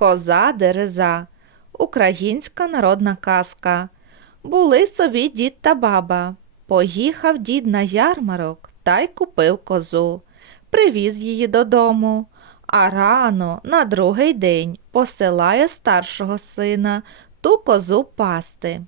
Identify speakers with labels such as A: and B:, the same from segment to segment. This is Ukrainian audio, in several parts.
A: Коза дереза. Українська народна казка. Були собі дід та баба. Поїхав дід на ярмарок та й купив козу. Привіз її додому. А рано, на другий день, посилає старшого сина ту козу пасти.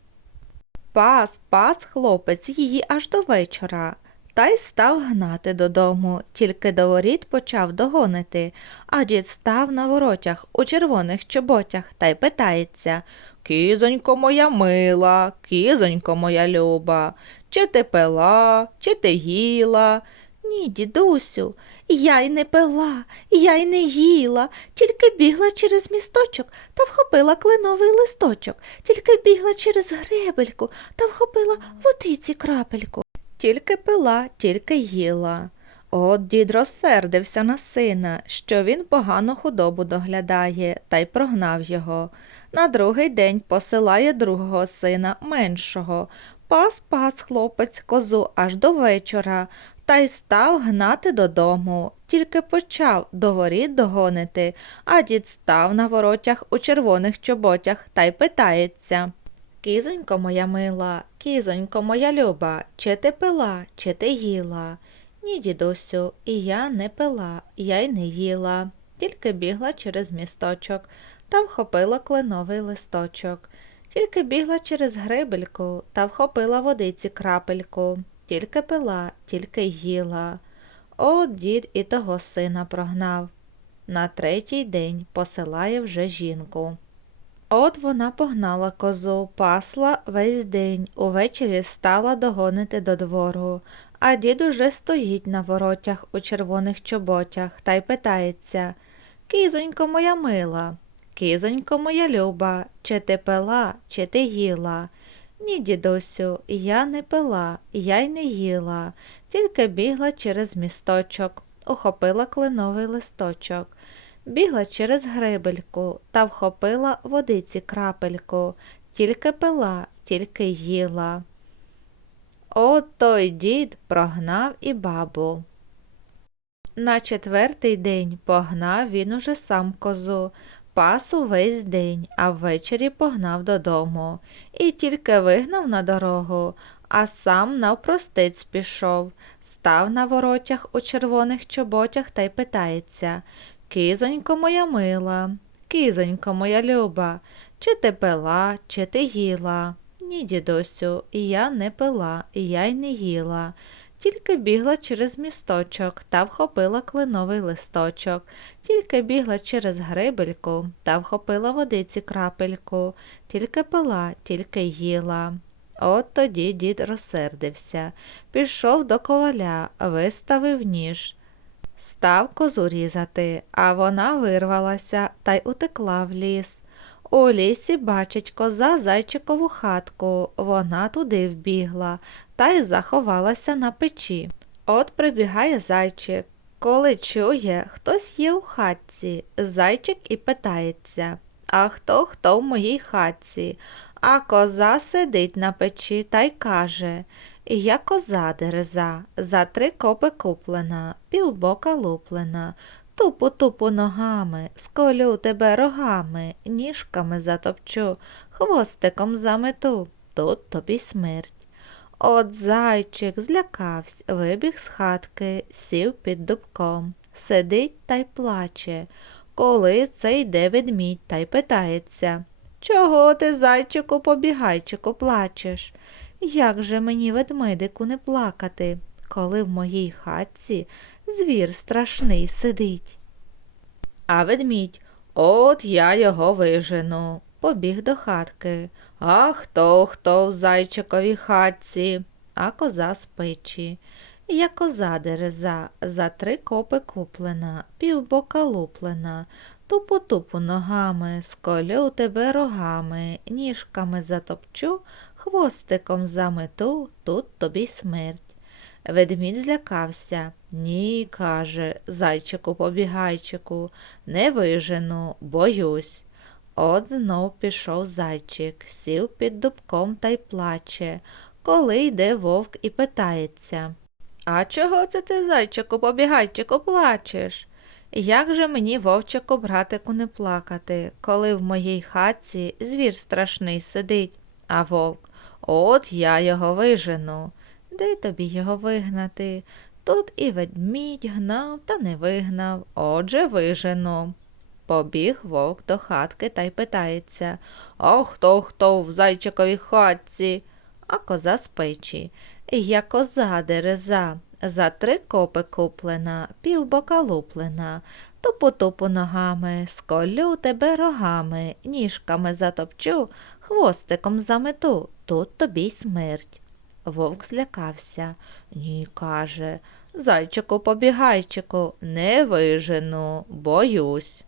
A: Пас, пас хлопець її аж до вечора, та й став гнати додому, тільки до воріт почав догонити, а дід став на воротях у червоних чоботях та й питається Кізонько моя мила, кізонько моя люба, чи ти пила, чи ти їла? Ні, дідусю, я й не пила, я й не їла, тільки бігла через місточок та вхопила кленовий листочок, тільки бігла через гребельку та вхопила водиці крапельку. Тільки пила, тільки їла. От дід розсердився на сина, що він погано худобу доглядає, та й прогнав його. На другий день посилає другого сина, меншого. Пас пас хлопець козу аж до вечора, та й став гнати додому. Тільки почав до воріт догонити, а дід став на воротях у червоних чоботях та й питається. Кізонько моя мила, кізонько моя люба, чи ти пила, чи ти їла? Ні, дідусю, і я не пила, я й не їла, тільки бігла через місточок та вхопила кленовий листочок, тільки бігла через грибельку та вхопила водиці крапельку, тільки пила, тільки їла. От дід і того сина прогнав. На третій день посилає вже жінку. От вона погнала козу, пасла весь день, увечері стала догонити до двору, а дід уже стоїть на воротях у червоних чоботях та й питається Кізонько моя мила, кізонько моя люба, чи ти пила, чи ти їла? Ні, дідусю, я не пила, я й не їла, тільки бігла через місточок, ухопила кленовий листочок. Бігла через грибельку та вхопила водиці крапельку, тільки пила, тільки їла. От той дід прогнав і бабу. На четвертий день погнав він уже сам козу, пас увесь день, а ввечері погнав додому. І тільки вигнав на дорогу, а сам навпростець пішов, став на воротях у червоних чоботях та й питається Кизонько моя мила, кизонько моя люба, чи ти пила, чи ти їла? Ні, дідусю, я не пила, я й не їла, тільки бігла через місточок та вхопила кленовий листочок, тільки бігла через грибельку та вхопила водиці крапельку, тільки пила, тільки їла. От тоді дід розсердився, пішов до коваля, виставив ніж. Став козу різати, а вона вирвалася та й утекла в ліс. У лісі бачить коза зайчикову хатку, вона туди вбігла та й заховалася на печі. От прибігає зайчик. Коли чує, хтось є у хатці, зайчик і питається А хто хто в моїй хатці? А коза сидить на печі та й каже Я коза дереза, за три копи куплена, півбока луплена, тупу тупу ногами, сколю тебе рогами, ніжками затопчу, хвостиком замету, тут тобі смерть. От зайчик злякавсь, вибіг з хатки, сів під дубком, сидить та й плаче. Коли це йде ведмідь та й питається Чого ти, зайчику, побігайчику, плачеш? Як же мені, ведмедику, не плакати, коли в моїй хатці звір страшний сидить? А ведмідь, от я його вижену, побіг до хатки. А хто хто в зайчиковій хатці, а коза з печі. Я коза дереза, за три копи куплена, півбока луплена, тупу-тупу ногами, сколю тебе рогами, ніжками затопчу, хвостиком замету, тут тобі смерть. Ведмідь злякався. Ні, каже, зайчику побігайчику, не вижену, боюсь. От знов пішов зайчик, сів під дубком та й плаче, коли йде вовк і питається А чого це ти, зайчику, побігайчику, плачеш? Як же мені, вовчику, братику, не плакати, коли в моїй хатці звір страшний сидить, а вовк, от я його вижену. Де тобі його вигнати? Тут і ведмідь гнав, та не вигнав, отже вижену. Побіг вовк до хатки та й питається А хто хто в зайчиковій хатці? А коза з печі. Я коза дереза, за три копи куплена, півбока луплена, тупу-тупу ногами, сколю тебе рогами, ніжками затопчу, хвостиком замету, тут тобі й смерть. Вовк злякався. Ні, каже, зайчику побігайчику, не вижену, боюсь.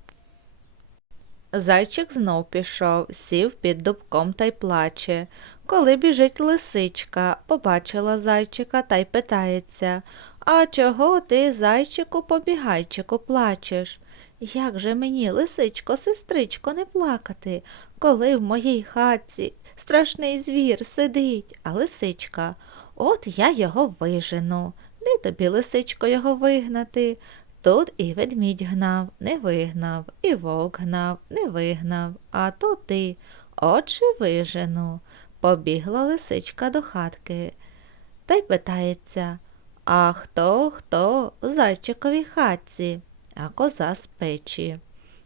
A: Зайчик знов пішов, сів під дубком та й плаче. Коли біжить лисичка, побачила зайчика та й питається А чого ти, зайчику, побігайчику, плачеш? Як же мені, лисичко, сестричко, не плакати, коли в моїй хатці страшний звір сидить, а лисичка, от я його вижену. Де тобі, лисичко, його вигнати? Тут і ведмідь гнав, не вигнав, і вовк гнав, не вигнав, а то ти, очі вижену. Побігла лисичка до хатки та й питається А хто, хто в зайчиковій хатці, а коза з печі.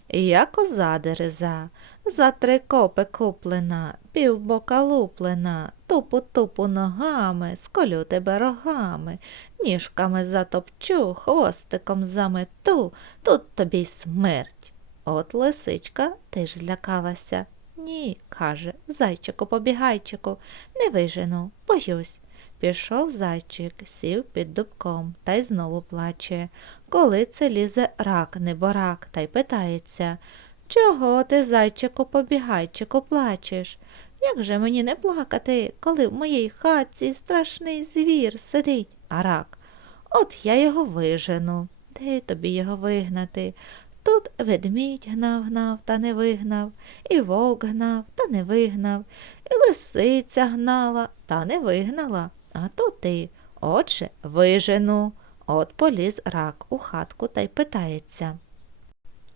A: Я коза дереза, за три копи куплена, півбока луплена, тупу-тупу ногами, сколю тебе рогами, ніжками затопчу, хвостиком замету, тут тобі й смерть. От лисичка теж злякалася. Ні, каже, зайчику побігайчику, не вижену, боюсь. Пішов зайчик, сів під дубком та й знову плаче. Коли це лізе рак, неборак, та й питається Чого ти, зайчику, побігайчику, плачеш? Як же мені не плакати, коли в моїй хатці страшний звір сидить, а рак? От я його вижену. Де тобі його вигнати? Тут ведмідь гнав, гнав та не вигнав, і вовк гнав та не вигнав, і лисиця гнала та не вигнала, а то ти, отже, вижену. От поліз рак у хатку та й питається.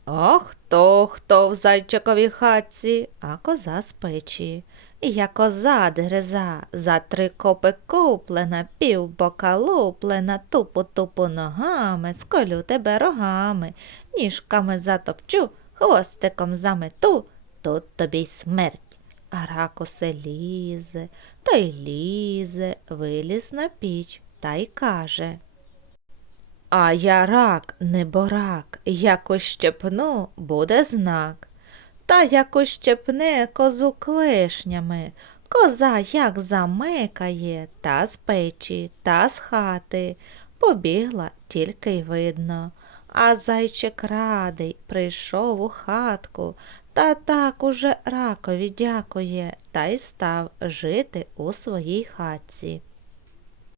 A: О, хто, хто в зайчиковій хатці, а коза з печі. Я коза дереза, за три копи куплена, півбока луплена, тупу-тупу ногами, сколю тебе рогами, ніжками затопчу, хвостиком замету, тут тобі й смерть. А рак усе лізе, та й лізе, виліз на піч та й каже. А я рак, не борак, якось щепну, буде знак. Та якось щепне козу клешнями, коза як замекає, та з печі, та з хати. Побігла тільки й видно. А зайчик радий прийшов у хатку, та так уже ракові дякує, та й став жити у своїй хатці.